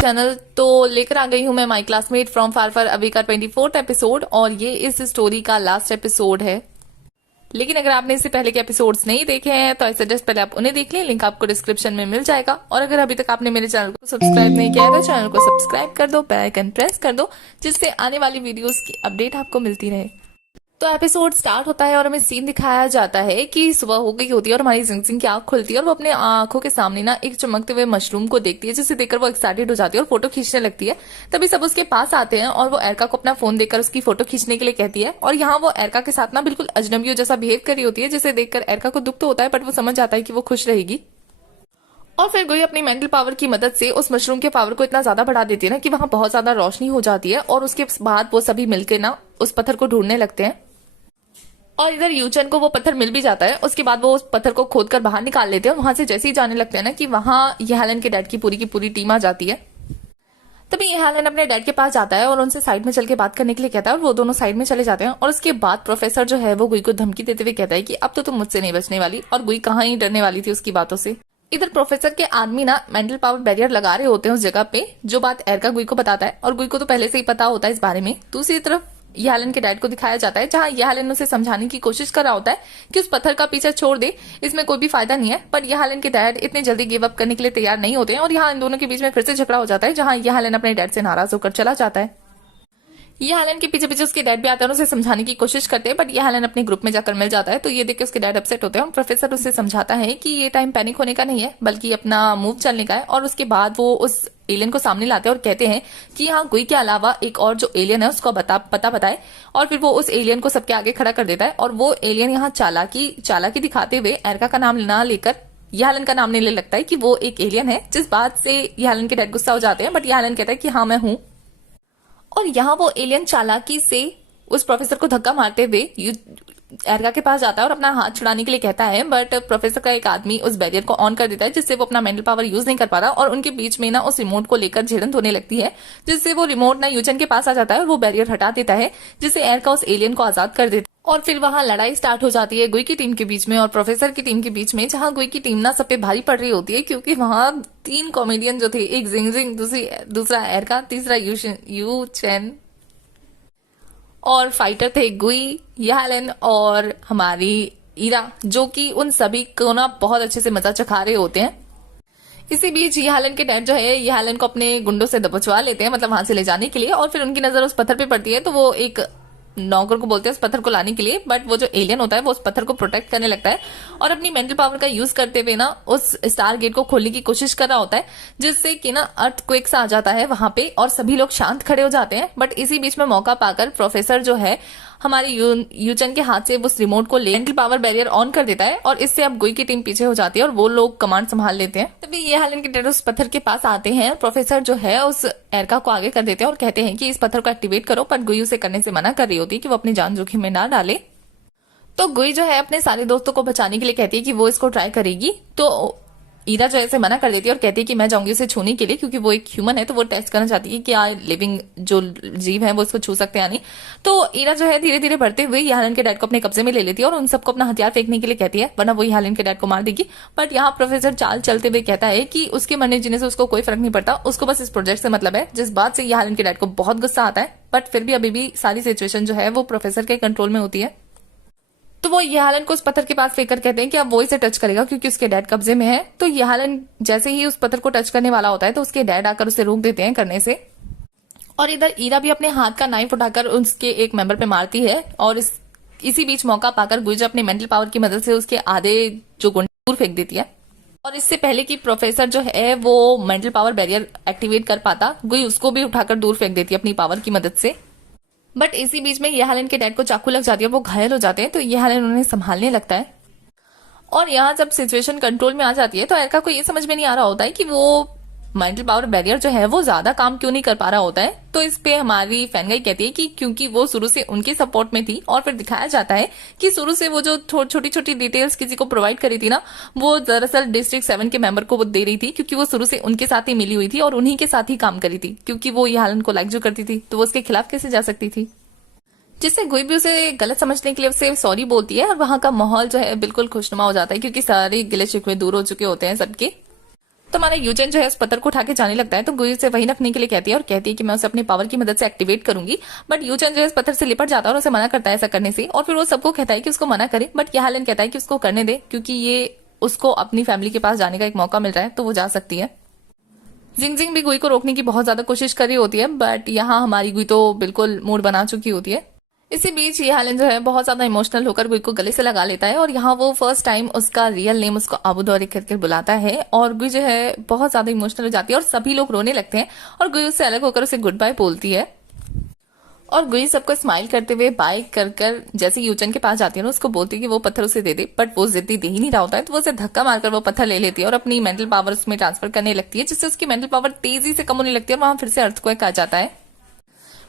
Channel. तो लेकर आ गई हूँ मैं माई classmate from far far away का 24th एपिसोड, और ये इस स्टोरी का लास्ट एपिसोड है। लेकिन अगर आपने इससे पहले के एपिसोड्स नहीं देखे हैं तो आई सजेस्ट पहले आप उन्हें देख लें, लिंक आपको डिस्क्रिप्शन में मिल जाएगा। और अगर अभी तक आपने मेरे चैनल को सब्सक्राइब नहीं किया है तो चैनल को सब्सक्राइब कर दो, बेल आइकन प्रेस कर दो, जिससे आने वाली वीडियोस की अपडेट आपको मिलती रहे। तो एपिसोड स्टार्ट होता है और हमें सीन दिखाया जाता है कि सुबह हो गई होती है और हमारी जिंग सिंह की आंख खुलती है और वो अपने आंखों के सामने ना एक चमकते हुए मशरूम को देखती है, जिसे देखकर वो एक्साइटेड हो जाती है और फोटो खींचने लगती है। तभी सब उसके पास आते हैं और वो एरका को अपना फोन देकर उसकी फोटो खींचने के लिए कहती है। और यहाँ वो एरका के साथ ना बिल्कुल अजनबियों जैसा बिहेव कर रही होती है, जिसे देखकर एरका को दुख तो होता है, बट वो समझ जाता है कि वो खुश रहेगी। और फिर गोई अपनी मेंटल पावर की मदद से उस मशरूम के पावर को इतना ज्यादा बढ़ा देती है ना कि वहां बहुत ज्यादा रोशनी हो जाती है। और उसके बाद वो सभी मिलकर ना उस पत्थर को ढूंढने लगते हैं। और इधर यूचन को वो पत्थर मिल भी जाता है। उसके बाद वो उस पत्थर को खोदकर बाहर निकाल लेते हैं और वहां से जैसे ही जाने लगते हैं ना कि वहां येहालन के डैड की पूरी टीम आ जाती है। तभी येहालन अपने डैड के पास जाता है और उनसे साइड में चल के बात करने के लिए कहता है और वो दोनों साइड में चले जाते हैं। और उसके बाद प्रोफेसर जो है वो गुई को धमकी देते हुए कहता है कि अब तो तुम मुझसे नहीं बचने वाली। और गुई कहाँ ही डरने वाली थी उसकी बातों से। इधर प्रोफेसर के आदमी ना मेंटल पावर बैरियर लगा रहे होते हैं उस जगह पे, जो बात एरका गुई को बताता है और गुई को तो पहले से ही पता होता है इस बारे में। दूसरी तरफ येहालन के डैड को दिखाया जाता है, जहां येहालन उसे समझाने की कोशिश कर रहा होता है कि उस पत्थर का पीछा छोड़ दे, इसमें कोई भी फायदा नहीं है। पर येहालन के डैड इतने जल्दी गिव अप करने के लिए तैयार नहीं होते हैं और यहाँ इन दोनों के बीच में फिर से झगड़ा हो जाता है, जहां येहालन अपने डैड से नाराज होकर चला जाता है। येहालन के पीछे पीछे उसके डैड भी आते हैं और उसे समझाने की कोशिश करते हैं, बट येहालन अपने ग्रुप में जाकर मिल जाता है। तो ये देख के उसके डैड अपसेट होते हैं और प्रोफेसर उसे समझाता है कि ये टाइम पैनिक होने का नहीं है, बल्कि अपना मूव चलने का है। और उसके बाद वो उस एलियन को सामने लाते हैं और कहते हैं कि यहाँ गुई के अलावा एक और जो एलियन है उसको पता बताए। और फिर वो उस एलियन को सबके आगे खड़ा कर देता है। और वो एलियन यहाँ चालाकी दिखाते हुए एरका का नाम ना लेकर येहालन का नाम लेने लगता है कि वो एक एलियन है, जिस बात से येहालन के डैड गुस्सा हो जाते हैं। बट येहालन कहता है कि हाँ मैं हूं। और यहाँ वो एलियन चालाकी से उस प्रोफेसर को धक्का मारते हुए एरका के पास जाता है और अपना हाथ छुड़ाने के लिए कहता है, बट प्रोफेसर का एक आदमी उस बैरियर को ऑन कर देता है, जिससे वो अपना मेंटल पावर यूज नहीं कर पा रहा। और उनके बीच में ना उस रिमोट को लेकर झेड़न होने लगती है, जिससे वो रिमोट ना यूचन के पास आ जाता है और वो बैरियर हटा देता है, जिससे एरका उस एलियन को आजाद कर देता है। और फिर वहां लड़ाई स्टार्ट हो जाती है गुई की टीम के बीच में और प्रोफेसर की टीम के बीच में, जहां गुई की टीम ना सब पे भारी पड़ रही होती है, क्योंकि वहां 3 कॉमेडियन जो थे, एक जिंग दूसरा एरका, तीसरा यू चेन, और फाइटर थे गुई, येहालन और हमारी ईरा, जो कि उन सभी को ना बहुत अच्छे से मजा चखा रहे होते हैं। इसी बीच येहालन के डैड जो है येहालन को अपने गुंडों से दबोचवा लेते हैं, मतलब वहां से ले जाने के लिए। और फिर उनकी नजर उस पत्थर पे पड़ती है, तो वो एक नौकर को बोलते हैं उस पत्थर को लाने के लिए। बट वो जो एलियन होता है वो उस पत्थर को प्रोटेक्ट करने लगता है और अपनी मेंटल पावर का यूज करते हुए ना उस स्टार गेट को खोलने की कोशिश कर रहा होता है, जिससे कि ना अर्थक्वेक सा आ जाता है वहां पे और सभी लोग शांत खड़े हो जाते हैं। बट इसी बीच में मौका पाकर प्रोफेसर जो है हमारे यूचन के हाथ से उस रिमोट को मेंटल पावर बैरियर ऑन कर देता है और इससे अब गुई की टीम पीछे हो जाती है और वो लोग कमांड संभाल लेते हैं। तभी येहालन के डैड उस पत्थर के पास आते हैं और प्रोफेसर जो है उस एरका को आगे कर देते हैं और कहते हैं कि इस पत्थर को एक्टिवेट करो, पर गुई उसे करने से मना कर रही होती है कि वो अपनी जान जोखिम में ना डाले। तो गुई जो है अपने सारे दोस्तों को बचाने के लिए कहती है कि वो इसको ट्राई करेगी। तो ईरा जो ऐसे मना कर देती है और कहती है कि मैं जाऊंगी उसे छूने के लिए, क्योंकि वो एक ह्यूमन है, तो वो टेस्ट करना चाहती है कि क्या लिविंग जो जीव है वो इसको छू सकते हैं या नहीं। तो ईरा जो है धीरे धीरे बढ़ते हुए येहालन के डैड को अपने कब्जे में ले लेती है और उन सबको अपना हथियार फेंकने के लिए कहती है, वरना वो येहालन के डैड को मार देगी। बट यहाँ प्रोफेसर चाल चलते हुए कहता है कि उसके मरने जीने से उसको कोई फर्क नहीं पड़ता, उसको बस इस प्रोजेक्ट से मतलब है, जिस बात से येहालन के डैड को बहुत गुस्सा आता है। बट फिर भी अभी भी सारी सिचुएशन जो है वो प्रोफेसर के कंट्रोल में होती है। तो वो येहालन को उस पत्थर के पास फेंककर कहते हैं कि अब वो इसे टच करेगा, क्योंकि उसके डैड कब्जे में है। तो येहालन जैसे ही उस पत्थर को टच करने वाला होता है तो उसके डैड आकर उसे रोक देते हैं करने से। और इधर ईरा भी अपने हाथ का नाइफ उठाकर उसके एक मेंबर पे मारती है और इसी बीच मौका पाकर गुई अपने मेंटल पावर की मदद से उसके आधे जो गुंडे दूर फेंक देती है। और इससे पहले कि प्रोफेसर जो है वो मेंटल पावर बैरियर एक्टिवेट कर पाता, गुई उसको भी उठाकर दूर फेंक देती है अपनी पावर की मदद से। बट इसी बीच में येहालन के डैड को चाकू लग जाती है, वो घायल हो जाते हैं। तो येहालन उन्हें संभालने लगता है और यहाँ जब सिचुएशन कंट्रोल में आ जाती है तो एरका को ये समझ में नहीं आ रहा होता है कि वो मेंटल पावर बैरियर जो है वो ज्यादा काम क्यों नहीं कर पा रहा होता है। तो इस पे हमारी फैनगाई कहती है कि क्योंकि वो शुरू से उनके सपोर्ट में थी। और फिर दिखाया जाता है कि शुरू से वो जो छोटी छोटी डिटेल्स किसी को प्रोवाइड करी थी ना, वो दरअसल डिस्ट्रिक्ट 7 के मेंबर को वो दे रही थी, क्योंकि वो शुरू से उनके साथ ही मिली हुई थी और उन्हीं के साथ ही काम करी थी। क्योंकि वो येहालन को लाइक जो करती थी तो वो उसके खिलाफ कैसे जा सकती थी, जिससे गुई भी उसे गलत समझने के लिए उसे सॉरी बोलती है। और वहां का माहौल जो है बिल्कुल खुशनुमा हो जाता है, क्योंकि सारे गिले शिकवे दूर हो चुके होते हैं सबके। तो हमारा यूजन जो है उस पत्थर को उठा के जाने लगता है, तो गुई उसे वहीं रखने के लिए कहती है और कहती है कि मैं उसे अपनी पावर की मदद से एक्टिवेट करूंगी। बट यूजन जो है उस पत्थर से लिपट जाता है और उसे मना करता है ऐसा करने से, और फिर वो सबको कहता है कि उसको मना करे, बट यालन कहता है कि उसको करने दे क्योंकि ये उसको अपनी फैमिली के पास जाने का एक मौका मिल रहा है तो वो जा सकती है। जिंगजिंग भी गुई को रोकने की बहुत ज्यादा कोशिश कर रही होती है, बट यहाँ हमारी गुई तो बिल्कुल मूड बना चुकी होती है। इसी बीच ये हालन जो है बहुत ज्यादा इमोशनल होकर गुई को गले से लगा लेता है और यहाँ वो फर्स्ट टाइम उसका रियल नेम उसको अबू दौरी करके बुलाता है और गुई जो है बहुत ज्यादा इमोशनल हो जाती है और सभी लोग रोने लगते हैं और गुई उससे अलग होकर उसे गुड बाय बोलती है। और गुई सबको स्माइल करते हुए बाय कर जैसे यूचन के पास जाती है ना, उसको बोलती है कि वो पत्थर उसे दे दे, बट वो जिद्दी दे ही नहीं रहा होता है, तो वो उसे धक्का मारकर वो पत्थर ले लेती है और अपनी मेंटल पावर उसमें ट्रांसफर करने लगती है, जिससे उसकी मेंटल पावर तेजी से कम होने लगती है और वहां फिर से अर्थक्वेक आ जाता है।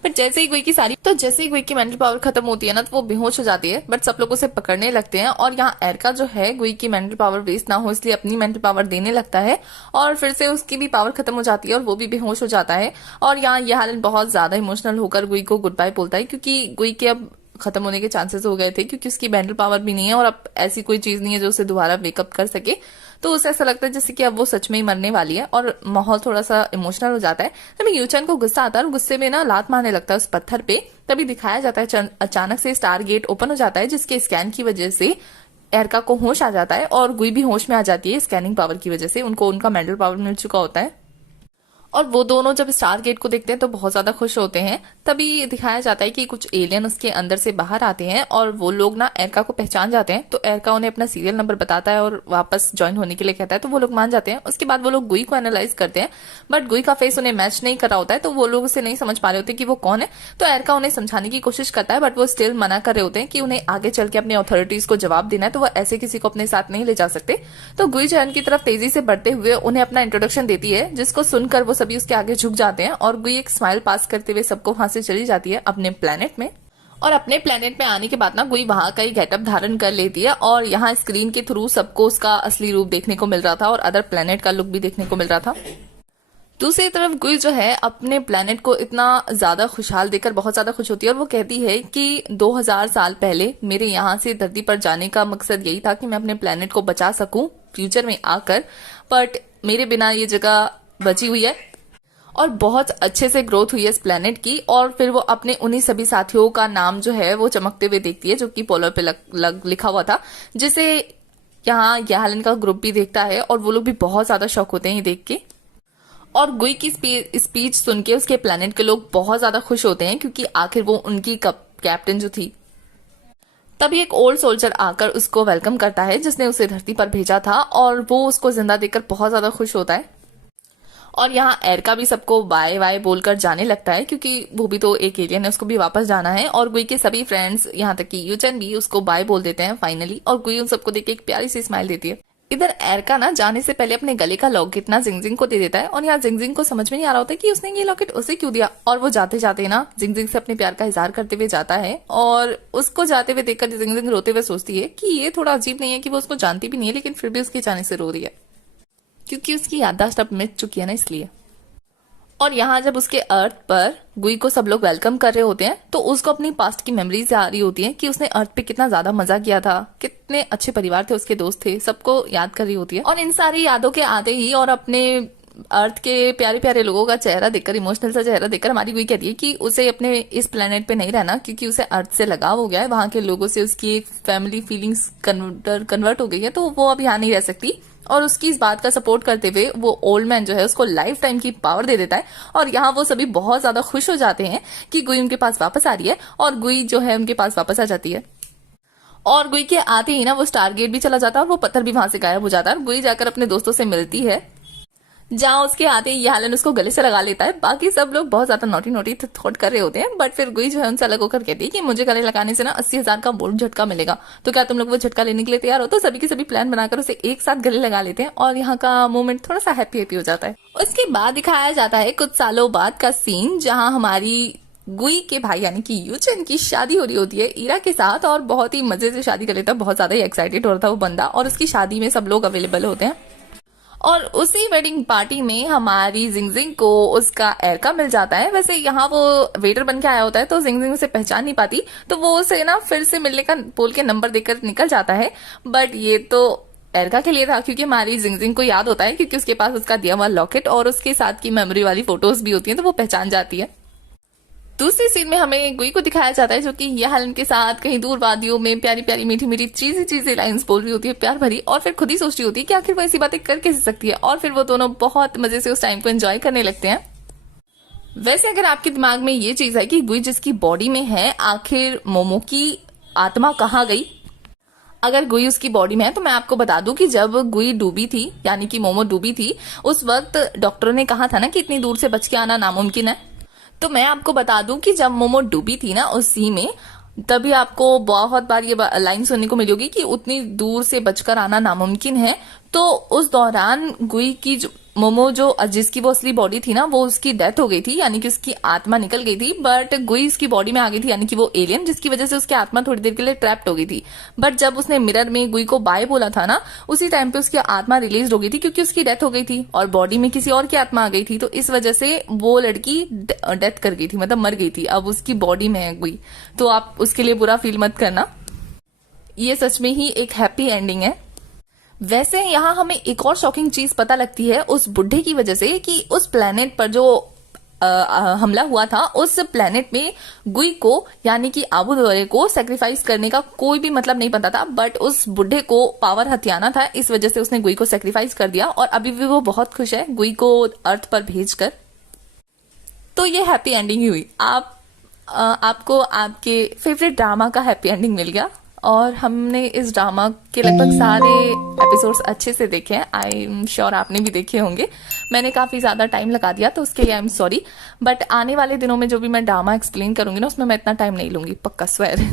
बट जैसे ही गुई की मेंटल पावर खत्म होती है ना, तो वो बेहोश हो जाती है, बट सब लोग उसे पकड़ने लगते हैं और यहाँ एरका जो है गुई की मेंटल पावर वेस्ट ना हो इसलिए अपनी मेंटल पावर देने लगता है और फिर से उसकी भी पावर खत्म हो जाती है और वो भी बेहोश हो जाता है। और यहाँ ये हालन बहुत ज्यादा इमोशनल होकर गुई को गुड बाय बोलता है क्योंकि गुई के अब खत्म होने के चांसेस हो गए थे क्योंकि उसकी मेंटल पावर भी नहीं है और अब ऐसी कोई चीज नहीं है जो उसे दोबारा वेकअप कर सके, तो उसे ऐसा लगता है जैसे कि अब वो सच में ही मरने वाली है और माहौल थोड़ा सा इमोशनल हो जाता है। तभी यूचन को गुस्सा आता है और गुस्से में ना लात मारने लगता है उस पत्थर पे। तभी दिखाया जाता है अचानक से स्टार गेट ओपन हो जाता है जिसके स्कैन की वजह से एरका को होश आ जाता है और गुई भी होश में आ जाती है स्कैनिंग पावर की वजह से, उनको उनका मेंटल पावर मिल चुका होता है। और वो दोनों जब स्टार गेट को देखते हैं तो बहुत ज्यादा खुश होते हैं। तभी दिखाया जाता है कि कुछ एलियन उसके अंदर से बाहर आते हैं और वो लोग ना एरका को पहचान जाते हैं, तो एरका उन्हें अपना सीरियल नंबर बताता है और वापस ज्वाइन होने के लिए कहता है, तो वो लोग मान जाते हैं। उसके बाद वो लोग गुई को एनालाइज करते हैं, बट गुई का फेस उन्हें मैच नहीं कर रहा होता है, तो वो लोग उसे नहीं समझ पा रहे होते कि वो कौन है। तो एरका उन्हें समझाने की कोशिश करता है, बट वो स्टिल मना कर रहे होते हैं कि उन्हें आगे चल के अपनी अथॉरिटीज को जवाब देना है, तो वो ऐसे किसी को अपने साथ नहीं ले जा सकते। तो गुई जहन की तरफ तेजी से बढ़ते हुए उन्हें अपना इंट्रोडक्शन देती है, जिसको सुनकर वो सभी उसके आगे झुक जाते हैं और गुई एक स्माइल पास करते हुए सबको वहां से चली जाती है अपने प्लेनेट में। और अपने प्लेनेट में आने के बाद ना गुई वहां का ही गेटअप धारण कर लेती है और यहाँ स्क्रीन के थ्रू सबको उसका असली रूप देखने को मिल रहा था और अदर प्लेनेट का लुक भी देखने को मिल रहा था। दूसरी तरफ गुई जो है अपने प्लेनेट को इतना ज्यादा खुशहाल देखकर बहुत ज्यादा खुश होती है और वो कहती है कि 2000 साल पहले मेरे यहाँ से धरती पर जाने का मकसद यही था कि मैं अपने प्लेनेट को बचा सकूं फ्यूचर में आकर, बट मेरे बिना ये जगह बची हुई है और बहुत अच्छे से ग्रोथ हुई है इस प्लेनेट की। और फिर वो अपने उन्हीं सभी साथियों का नाम जो है वो चमकते हुए देखती है जो कि पोलर पे लिखा हुआ था, जिसे यहाँ यालन का ग्रुप भी देखता है और वो लोग भी बहुत ज्यादा शौक होते हैं ये देख के। और गुई की स्पीच सुन के उसके प्लेनेट के लोग बहुत ज्यादा खुश होते हैं क्योंकि आखिर वो उनकी कैप्टन जो थी। तभी एक ओल्ड सोल्जर आकर उसको वेलकम करता है जिसने उसे धरती पर भेजा था और वो उसको जिंदा देखकर बहुत ज्यादा खुश होता है। और यहाँ एरका भी सबको बाय बाय बोलकर जाने लगता है क्योंकि वो भी तो एक एलियन है, उसको भी वापस जाना है। और गुई के सभी फ्रेंड्स यहाँ तक कि यूचन भी उसको बाय बोल देते हैं फाइनली, और गुई उन सबको देख के एक प्यारी सी स्माइल देती है। इधर एरका ना जाने से पहले अपने गले का लॉकेट ना जिंगजिंग को दे देता है और यहाँ जिंगजिंग को समझ में नहीं आ रहा होता कि उसने ये लॉकेट उसे क्यों दिया, और वो जाते जाते ना जिंगजिंग से अपने प्यार का इजहार करते हुए जाता है। और उसको जाते हुए देखकर जिंगजिंग रोते हुए सोचती है कि ये थोड़ा अजीब नहीं है कि वो उसको जानती भी नहीं है लेकिन फिर भी उसके जाने से रो रही है क्योंकि उसकी याददाश्त अब मिट चुकी है ना, इसलिए। और यहाँ जब उसके अर्थ पर गुई को सब लोग वेलकम कर रहे होते हैं तो उसको अपनी पास्ट की मेमोरीज आ रही होती हैं कि उसने अर्थ पे कितना ज्यादा मजा किया था, कितने अच्छे परिवार थे, उसके दोस्त थे, सबको याद कर रही होती है। और इन सारी यादों के आते ही और अपने अर्थ के प्यारे प्यारे लोगों का चेहरा देखकर, इमोशनल सा चेहरा देखकर हमारी गुई कहती है कि उसे अपने इस प्लेनेट पे नहीं रहना क्योंकि उसे अर्थ से लगाव हो गया है, वहां के लोगों से उसकी एक फैमिली फीलिंग्स कन्वर्ट हो गई है, तो वो अब यहाँ नहीं रह सकती। और उसकी इस बात का सपोर्ट करते हुए वो ओल्ड मैन जो है उसको लाइफ टाइम की पावर दे देता है और यहाँ वो सभी बहुत ज्यादा खुश हो जाते हैं कि गुई उनके पास वापस आ रही है और गुई जो है उनके पास वापस आ जाती है। और गुई के आते ही ना वो स्टार गेट भी चला जाता है और वो पत्थर भी वहां से गायब हो जाता है और गुई जाकर अपने दोस्तों से मिलती है, जहाँ उसके आते ही यालन उसको गले से लगा लेता है। बाकी सब लोग बहुत ज्यादा नोटी नोटी थॉट कर रहे होते हैं, बट फिर गुई जो है उनसे अलग होकर कहती है कि मुझे गले लगाने से ना 80,000 का बोल्ड झटका मिलेगा, तो क्या तुम लोग वो झटका लेने के लिए तैयार हो? तो सभी के सभी प्लान बनाकर उसे एक साथ गले लगा लेते हैं और यहाँ का मोमेंट थोड़ा सा हैप्पी हैप्पी हो जाता है। उसके बाद दिखाया जाता है कुछ सालों बाद का सीन जहाँ हमारी गुई के भाई यानी कि यूचन की शादी हो रही होती है ईरा के साथ, और बहुत ही मजे से शादी कर लेता है, बहुत ज्यादा ही एक्साइटेड हो रहा था वो बंदा, और उसकी शादी में सब लोग अवेलेबल होते हैं। और उसी वेडिंग पार्टी में हमारी जिंगजिंग को उसका एरका मिल जाता है। वैसे यहाँ वो वेटर बन के आया होता है तो जिंगजिंग उसे पहचान नहीं पाती, तो वो उसे ना फिर से मिलने का बोल के नंबर देकर निकल जाता है। बट ये तो एरिका के लिए था, क्योंकि हमारी जिंगजिंग को याद होता है, क्योंकि उसके पास उसका दिया हुआ लॉकेट और उसके साथ की मेमोरी वाली फोटोज भी होती हैं, तो वो पहचान जाती है। दूसरी सीन में हमें गुई को दिखाया जाता है, जो कि ये हेलन के साथ कहीं दूर वादियों में प्यारी प्यारी मीठी मीठी चीजी लाइंस बोल रही होती है, प्यार भरी, और फिर खुद ही सोच रही होती है कि आखिर वो ऐसी बातें कर कैसे सकती है, और फिर वो दोनों बहुत मजे से उस टाइम को एंजॉय करने लगते हैं। वैसे अगर आपके दिमाग में ये चीज है कि गुई जिसकी बॉडी में है, आखिर मोमो की आत्मा कहाँ गई, अगर गुई उसकी बॉडी में है, तो मैं आपको बता दूं कि जब गुई डूबी थी, यानी कि मोमो डूबी थी, उस वक्त डॉक्टरों ने कहा था ना कि इतनी दूर से बच के आना नामुमकिन है। तो मैं आपको बता दूं कि जब मोमो डूबी थी ना उस सी में, तभी आपको बहुत बार ये लाइन सुनने को मिली होगी कि उतनी दूर से बचकर आना नामुमकिन है। तो उस दौरान गुई की मोमो जो जिसकी वो असली बॉडी थी ना, वो उसकी डेथ हो गई थी, यानी कि उसकी आत्मा निकल गई थी, बट गुई उसकी बॉडी में आ गई थी, यानी कि वो एलियन, जिसकी वजह से उसकी आत्मा थोड़ी देर के लिए ट्रैप्ड हो गई थी। बट जब उसने मिरर में गुई को बाय बोला था ना, उसी टाइम पे उसकी आत्मा रिलीज हो गई थी, क्योंकि उसकी डेथ हो गई थी और बॉडी में किसी और की आत्मा आ गई थी, तो इस वजह से वो लड़की डेथ कर गई थी, मतलब मर गई थी। अब उसकी बॉडी में है गुई, तो आप उसके लिए बुरा फील मत करना, ये सच में ही एक हैप्पी एंडिंग है। वैसे यहाँ हमें एक और शॉकिंग चीज पता लगती है उस बुढ़े की वजह से, कि उस प्लेनेट पर जो हमला हुआ था, उस प्लेनेट में गुई को, यानी कि आबू दोरे को सेक्रीफाइस करने का कोई भी मतलब नहीं पता था, बट उस बुढ़े को पावर हथियाना था, इस वजह से उसने गुई को सेक्रीफाइस कर दिया, और अभी भी वो बहुत खुश है गुई को अर्थ पर भेजकर। तो ये हैप्पी एंडिंग ही हुई। आपको आपके फेवरेट ड्रामा का हैप्पी एंडिंग मिल गया, और हमने इस ड्रामा के लगभग सारे एपिसोड्स अच्छे से देखे हैं। आई एम श्योर आपने भी देखे होंगे। मैंने काफी ज्यादा टाइम लगा दिया, तो उसके लिए आई एम सॉरी, बट आने वाले दिनों में जो भी मैं ड्रामा एक्सप्लेन करूंगी ना, उसमें मैं इतना टाइम नहीं लूंगी, पक्का स्वेर।